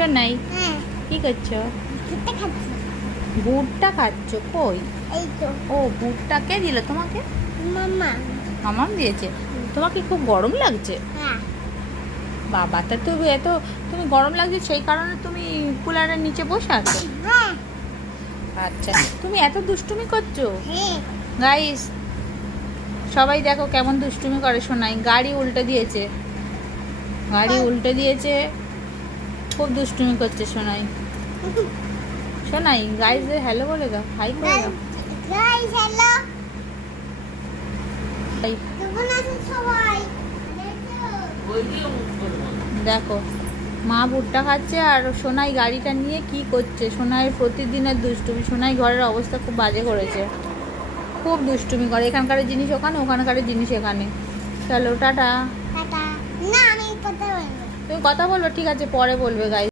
শোনাই হ্যাঁ, কি করছো? ভুট্টা খাচ্ছি। ভুট্টা খাচ্ছ? কই? এই তো ও, ভুট্টা কে দিল তোমাকে? মামা। মামাম দিয়েছে। তোমাকে খুব গরম লাগছে? হ্যাঁ, বাবা, তা তুমি তুমি গরম লাগছে সেই কারণে তুমি কুলারের নিচে বসে আছো? হ্যাঁ, আচ্ছা, তুমি এত দুষ্টুমি করছো? হ্যাঁ। গাইস, সবাই দেখো কেমন দুষ্টুমি করে। শোনাই গাড়ি উল্টে দিয়েছে, গাড়ি উল্টে দিয়েছে, খুব দুষ্টুমি করছে শোনাই। শোনাই গাইস হ্যালো বলে দাও, হাই করে দাও। Guys, hello. হাই। কেমন আছেন সবাই? দেখো মা ভুট্টা খাচ্ছে আর সোনাই গাড়িটা নিয়ে কি করছে। সোনাইয়ের প্রতিদিনের দুষ্টুমি। সোনাই ঘরের অবস্থা খুব বাজে করেছে, খুব দুষ্টুমি করে। এখানকার জিনিস ওখানে, ওখানকার জিনিস এখানে। চলো টাটা। টাটা। না, আমি কথা বলবো। তুমি কথা বলবে? ঠিক আছে, পরে বলবে গাইস।